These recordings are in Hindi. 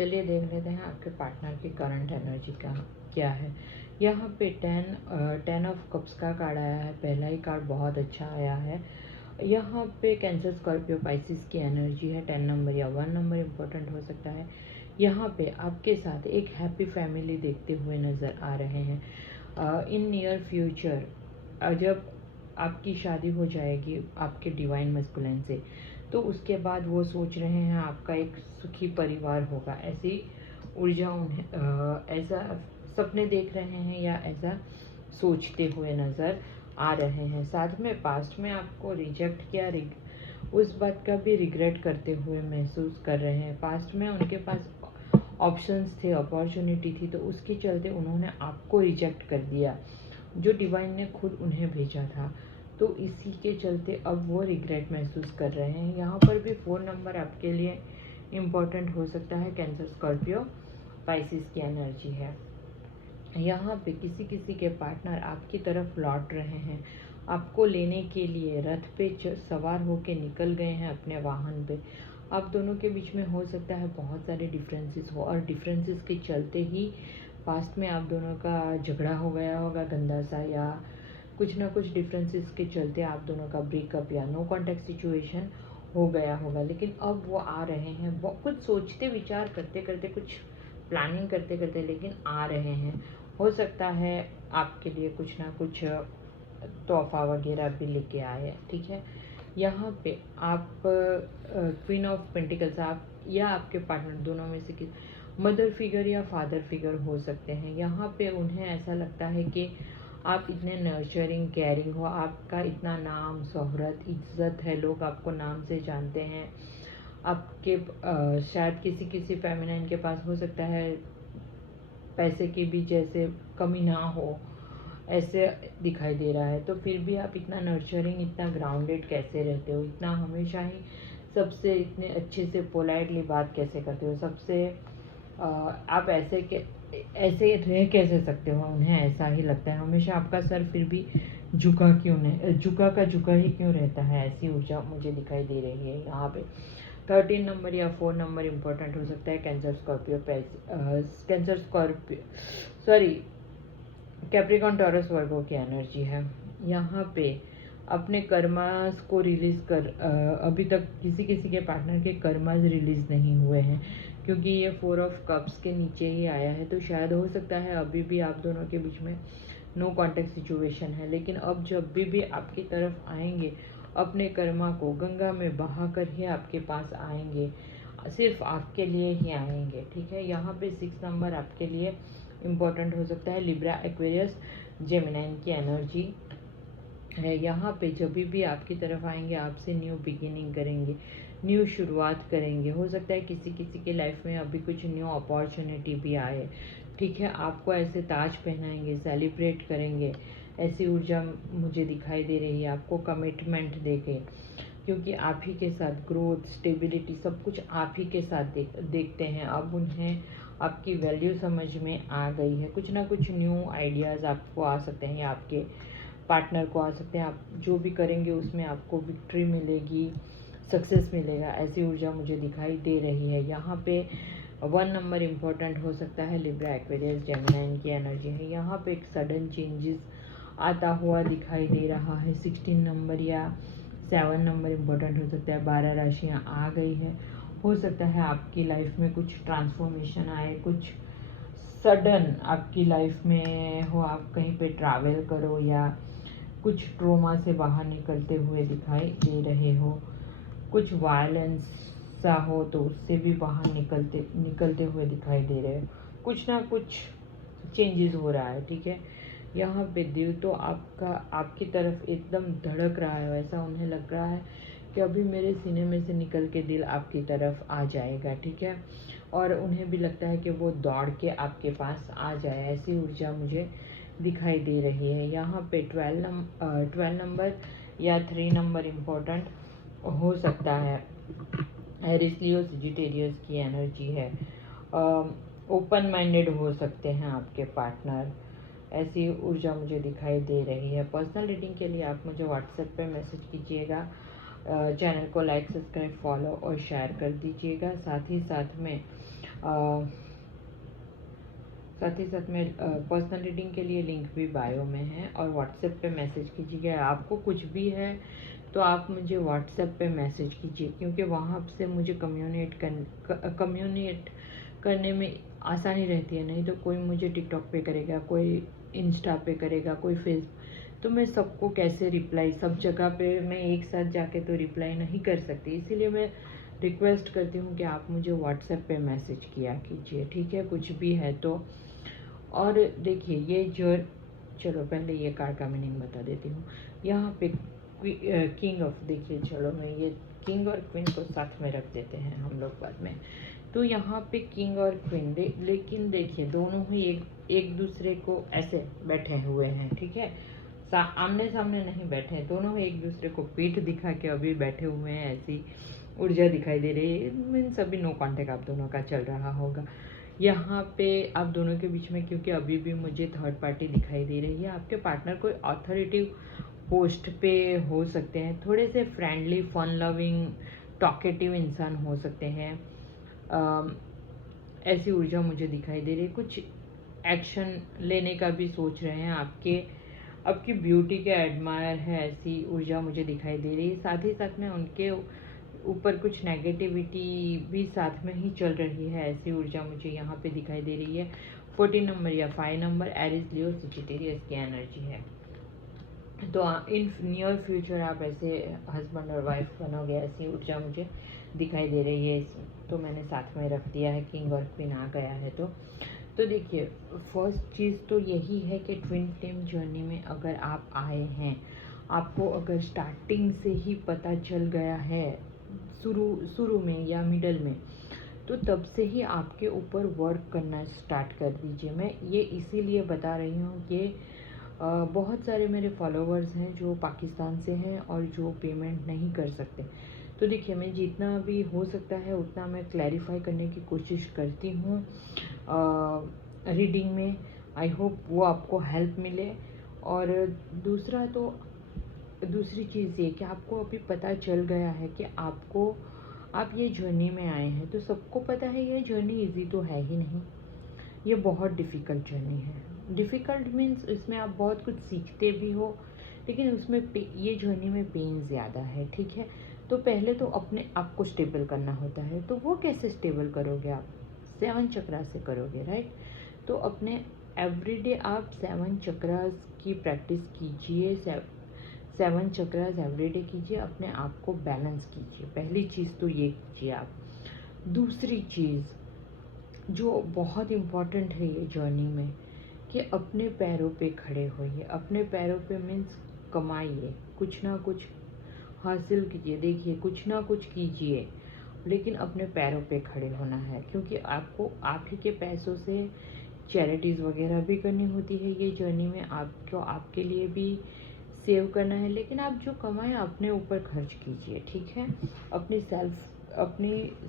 चलिए देख लेते हैं आपके पार्टनर की करंट एनर्जी का क्या है। यहाँ पे 10 ऑफ कप्स का कार्ड आया है। पहला ही कार्ड बहुत अच्छा आया है। यहाँ पे कैंसर, स्कॉर्पियो, पाइसिस की एनर्जी है। 10 नंबर या 1 नंबर इम्पोर्टेंट हो सकता है। यहाँ पे आपके साथ एक हैप्पी फैमिली देखते हुए नज़र आ रहे हैं। इन नियर फ्यूचर जब आपकी शादी हो जाएगी आपके डिवाइन मस्कुलिन से, तो उसके बाद वो सोच रहे हैं आपका एक सुखी परिवार होगा। ऐसी ऊर्जा उन्हें ऐसा सपने देख रहे हैं या ऐसा सोचते हुए नज़र आ रहे हैं। साथ में पास्ट में आपको रिजेक्ट किया, उस बात का भी रिग्रेट करते हुए महसूस कर रहे हैं। पास्ट में उनके पास ऑप्शंस थे, अपॉर्चुनिटी थी, तो उसके चलते उन्होंने आपको रिजेक्ट कर दिया जो डिवाइन ने खुद उन्हें भेजा था। तो इसी के चलते अब वो रिग्रेट महसूस कर रहे हैं। यहाँ पर भी 4 नंबर आपके लिए इम्पॉर्टेंट हो सकता है। कैंसर, स्कॉर्पियो, पाइसिस की एनर्जी है। यहाँ पे किसी किसी के पार्टनर आपकी तरफ लौट रहे हैं, आपको लेने के लिए रथ पे सवार होके निकल गए हैं अपने वाहन पे। आप दोनों के बीच में हो सकता है बहुत सारे डिफरेंसेस हो, और डिफरेंसेस के चलते ही पास्ट में आप दोनों का झगड़ा हो गया होगा गंदा सा, या कुछ ना कुछ डिफरेंसेस के चलते आप दोनों का ब्रेकअप या नो कॉन्टैक्ट सिचुएशन हो गया होगा। लेकिन अब वो आ रहे हैं, वो कुछ सोचते विचार करते करते, कुछ प्लानिंग करते करते, लेकिन आ रहे हैं। हो सकता है आपके लिए कुछ ना कुछ तोहफा वगैरह भी लेके आए, ठीक है। यहाँ पे आप क्वीन ऑफ पेंटिकल्स, आप या आपके पार्टनर दोनों में से किसी मदर फिगर या फादर फिगर हो सकते हैं। यहाँ पे उन्हें ऐसा लगता है कि आप इतने नर्चरिंग, केयरिंग हो, आपका इतना नाम, शोहरत, इज्जत है, लोग आपको नाम से जानते हैं। आपके शायद किसी किसी फेमिनाइन के पास हो सकता है पैसे की भी जैसे कमी ना हो, ऐसे दिखाई दे रहा है। तो फिर भी आप इतना नर्चरिंग, इतना ग्राउंडेड कैसे रहते हो, इतना हमेशा ही सबसे इतने अच्छे से पोलाइटली बात कैसे करते हो, सबसे आप ऐसे रह कैसे सकते हो, उन्हें ऐसा ही लगता है। हमेशा आपका सर फिर भी झुका ही क्यों रहता है, ऐसी ऊर्जा मुझे दिखाई दे रही है। यहाँ पे 13 नंबर या 4 नंबर इम्पोर्टेंट हो सकता है। कैंसर, कैप्रिकॉन, टॉरस, वर्गो की एनर्जी है। यहाँ पे अपने कर्मास को रिलीज कर अभी तक किसी किसी के पार्टनर के कर्मास रिलीज नहीं हुए हैं, क्योंकि ये 4 ऑफ कप्स के नीचे ही आया है। तो शायद हो सकता है अभी भी आप दोनों के बीच में नो कॉन्टैक्ट सिचुएशन है, लेकिन अब जब भी आपकी तरफ आएंगे अपने कर्मा को गंगा में बहा कर ही आपके पास आएंगे, सिर्फ आपके लिए ही आएंगे, ठीक है। यहाँ पे 6 नंबर आपके लिए इम्पोर्टेंट हो सकता है। लिब्रा, एक्वेरियस, जेमिनाइन की एनर्जी है। यहाँ पे जब भी आपकी तरफ आएंगे आपसे न्यू बिगिनिंग करेंगे, न्यू शुरुआत करेंगे। हो सकता है किसी किसी के लाइफ में अभी कुछ न्यू अपॉर्चुनिटी भी आए, ठीक है। आपको ऐसे ताज पहनाएंगे, सेलिब्रेट करेंगे, ऐसी ऊर्जा मुझे दिखाई दे रही है। आपको कमिटमेंट देके, क्योंकि आप ही के साथ ग्रोथ, स्टेबिलिटी, सब कुछ आप ही के साथ देखते हैं। अब उन्हें आपकी वैल्यू समझ में आ गई है। कुछ ना कुछ न्यू आइडियाज़ आपको आ सकते हैं या आपके पार्टनर को आ सकते हैं। आप जो भी करेंगे उसमें आपको विक्ट्री मिलेगी, सक्सेस मिलेगा, ऐसी ऊर्जा मुझे दिखाई दे रही है। यहाँ पे 1 नंबर इम्पोर्टेंट हो सकता है। लिब्रा, एक्वेरियस, जेमिनाइन की एनर्जी है। यहाँ पे एक सडन चेंजेस आता हुआ दिखाई दे रहा है। 16 नंबर या 7 नंबर इम्पोर्टेंट हो सकता है। 12 राशियाँ आ गई है। हो सकता है आपकी लाइफ में कुछ ट्रांसफॉर्मेशन आए, कुछ सडन आपकी लाइफ में हो, आप कहीं पे ट्रैवल करो या कुछ ट्रोमा से बाहर निकलते हुए दिखाई दे रहे हो, कुछ वायलेंस सा हो तो उससे भी बाहर निकलते हुए दिखाई दे रहे हो। कुछ ना कुछ चेंजेस हो रहा है, ठीक है। यहाँ पे दिल तो आपका आपकी तरफ एकदम धड़क रहा है। वैसा उन्हें लग रहा है कि अभी मेरे सीने में से निकल के दिल आपकी तरफ आ जाएगा, ठीक है। और उन्हें भी लगता है कि वो दौड़ के आपके पास आ जाए, ऐसी ऊर्जा मुझे दिखाई दे रही है। यहाँ पे 12 नंबर या 3 नंबर इम्पोर्टेंट हो सकता है। एरिस, लियो, सजिटेरियस की एनर्जी है। ओपन माइंडेड हो सकते हैं आपके पार्टनर, ऐसी ऊर्जा मुझे दिखाई दे रही है। पर्सनल रीडिंग के लिए आप मुझे व्हाट्सएप पे मैसेज कीजिएगा। चैनल को लाइक, सब्सक्राइब, फॉलो और शेयर कर दीजिएगा। साथ ही साथ में साथ ही साथ में पर्सनल रीडिंग के लिए लिंक भी बायो में है, और व्हाट्सएप पे मैसेज कीजिएगा। आपको कुछ भी है तो आप मुझे व्हाट्सएप पे मैसेज कीजिए, क्योंकि वहाँ से मुझे कम्युनिकेट करने में आसानी रहती है। नहीं तो कोई मुझे टिकटॉक पे करेगा, कोई इंस्टा पे करेगा, कोई फेस, तो मैं सबको कैसे रिप्लाई, सब जगह पे मैं एक साथ जाके तो रिप्लाई नहीं कर सकती। इसीलिए मैं रिक्वेस्ट करती हूँ कि आप मुझे व्हाट्सएप पे मैसेज किया कीजिए, ठीक है, कुछ भी है तो। और देखिए ये जो, चलो पहले ये कार्ड का मीनिंग बता देती हूँ। यहाँ पे किंग ऑफ, देखिए चलो मैं ये किंग और क्वीन को साथ में रख देते हैं हम लोग बाद में। तो यहाँ पे किंग और क्वीन, लेकिन देखिए दोनों ही एक दूसरे को ऐसे बैठे हुए हैं, ठीक है, आमने सामने नहीं बैठे, दोनों एक दूसरे को पीठ दिखा के अभी बैठे हुए हैं। ऐसी ऊर्जा दिखाई दे रही है, मीन सभी नो कॉन्टेक्ट आप दोनों का चल रहा होगा। यहाँ पे आप दोनों के बीच में, क्योंकि अभी भी मुझे थर्ड पार्टी दिखाई दे रही है, आपके पार्टनर कोई अथॉरिटिव पोस्ट पे हो सकते हैं, थोड़े से फ्रेंडली, फन लविंग, टॉकेटिव इंसान हो सकते हैं। ऐसी ऊर्जा मुझे दिखाई दे रही है। कुछ एक्शन लेने का भी सोच रहे हैं, आपकी ब्यूटी के एडमायर है, ऐसी ऊर्जा मुझे दिखाई दे रही है। साथ ही साथ में उनके ऊपर कुछ नेगेटिविटी भी साथ में ही चल रही है, ऐसी ऊर्जा मुझे यहाँ पे दिखाई दे रही है। 14 नंबर या 5 नंबर एरिस, लियो, सजिटेरियस की एनर्जी है। तो इन नियर फ्यूचर आप ऐसे हस्बैंड और वाइफ बनोगे, ऐसी ऊर्जा मुझे दिखाई दे रही है इसमें। तो मैंने साथ में रख दिया है, किंग और क्वीन आ गया है। तो देखिए फर्स्ट चीज़ तो यही है कि ट्विन फ्लेम जर्नी में अगर आप आए हैं, आपको अगर स्टार्टिंग से ही पता चल गया है, शुरू में या मिडल में, तो तब से ही आपके ऊपर वर्क करना स्टार्ट कर दीजिए। मैं ये इसीलिए बता रही हूँ कि बहुत सारे मेरे फॉलोवर्स हैं जो पाकिस्तान से हैं और जो पेमेंट नहीं कर सकते। तो देखिए मैं जितना भी हो सकता है उतना मैं क्लैरिफाई करने की कोशिश करती हूँ रीडिंग में। आई होप वो आपको हेल्प मिले। और दूसरी चीज़ ये कि आपको अभी पता चल गया है कि आप ये जर्नी में आए हैं, तो सबको पता है ये जर्नी इजी तो है ही नहीं, ये बहुत डिफ़िकल्ट जर्नी है। डिफ़िकल्ट मीन्स इसमें आप बहुत कुछ सीखते भी हो, लेकिन उसमें ये जर्नी में पेन ज़्यादा है, ठीक है। तो पहले तो अपने आप को स्टेबल करना होता है, तो वो कैसे स्टेबल करोगे आप? 7 चक्रा से करोगे, राइट। तो अपने एवरीडे आप 7 चक्रास की प्रैक्टिस कीजिए, 7 चक्रास एवरीडे कीजिए, अपने आप को बैलेंस कीजिए। पहली चीज़ तो ये कीजिए आप। दूसरी चीज़ जो बहुत इम्पॉर्टेंट है ये जर्नी में, कि अपने पैरों पे खड़े होइए। अपने पैरों पे मीन्स कमाइए, कुछ ना कुछ हासिल कीजिए। देखिए कुछ ना कुछ कीजिए, लेकिन अपने पैरों पे खड़े होना है, क्योंकि आपको आप ही के पैसों से चैरिटीज़ वगैरह भी करनी होती है। ये जर्नी में आपको आपके लिए भी सेव करना है, लेकिन आप जो कमाएं अपने ऊपर खर्च कीजिए, ठीक है। अपनी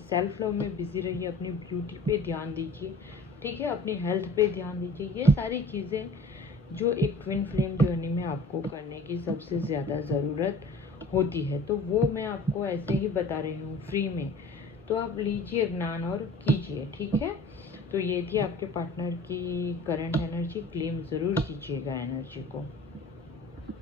सेल्फ लव में बिजी रहिए, अपनी ब्यूटी पे ध्यान दीजिए, ठीक है, अपनी हेल्थ पे ध्यान दीजिए। ये सारी चीज़ें जो एक ट्विन फ्लेम जर्नी में आपको करने की सबसे ज़्यादा ज़रूरत होती है, तो वो मैं आपको ऐसे ही बता रही हूँ फ्री में। तो आप लीजिए ज्ञान और कीजिए, ठीक है। तो ये थी आपके पार्टनर की करंट एनर्जी। क्लेम ज़रूर कीजिएगा एनर्जी को।